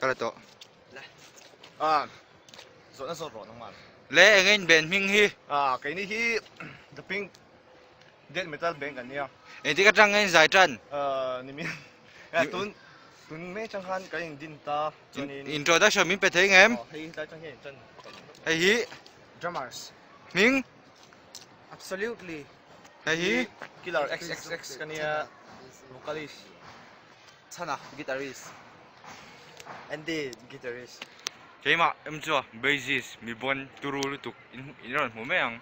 Kala to. So na so ro naman. Le ngayon ben ming hi. Kay ni hi the pink dead metal bang kanya. Hindi ka trang ngayon zai tran. Ni mi. Tun me chang han kay din ta chonin. Introduction min pe thei ngem. Hey ta chang he chan. Hay hi. Drummers. Ming. Absolutely. Hay hi. Killer XXX kanya vocalist. Sana, guitarist. Andy, guitarist. Kay ma em chua basis mi bon turu lutuk in ron mo meang.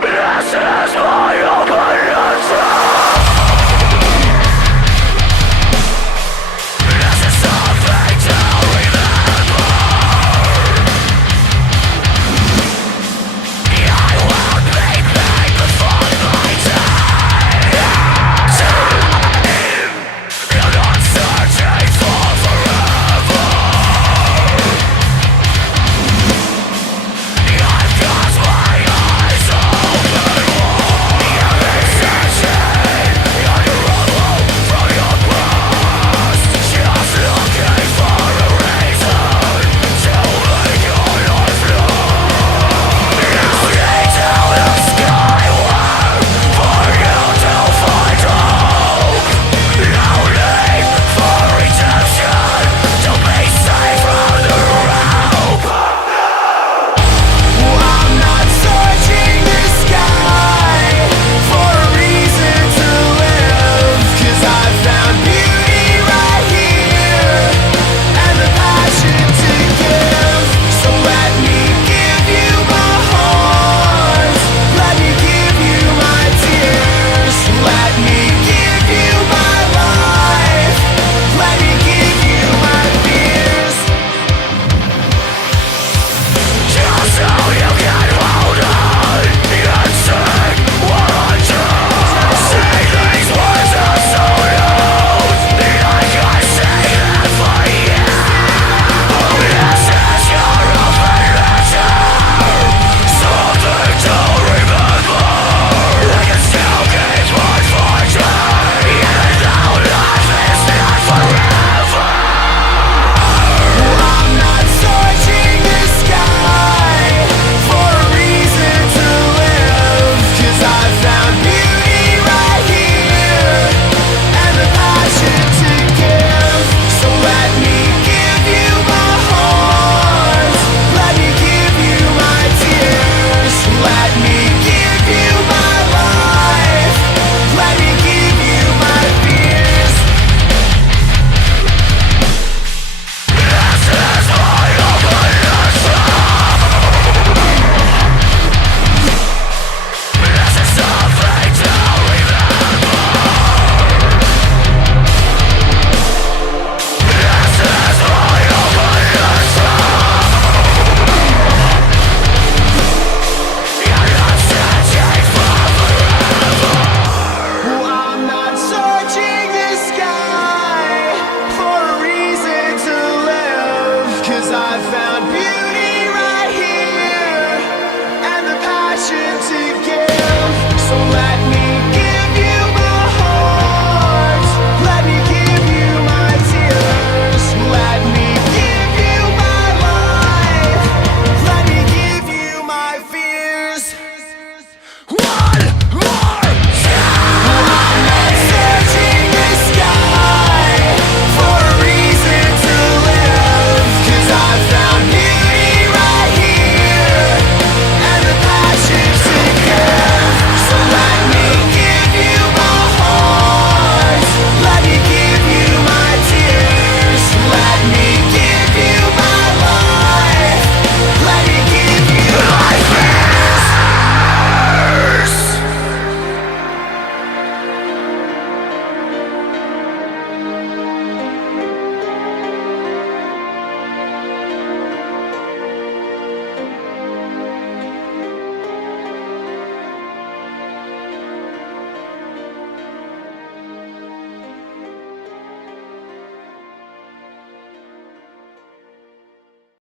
This is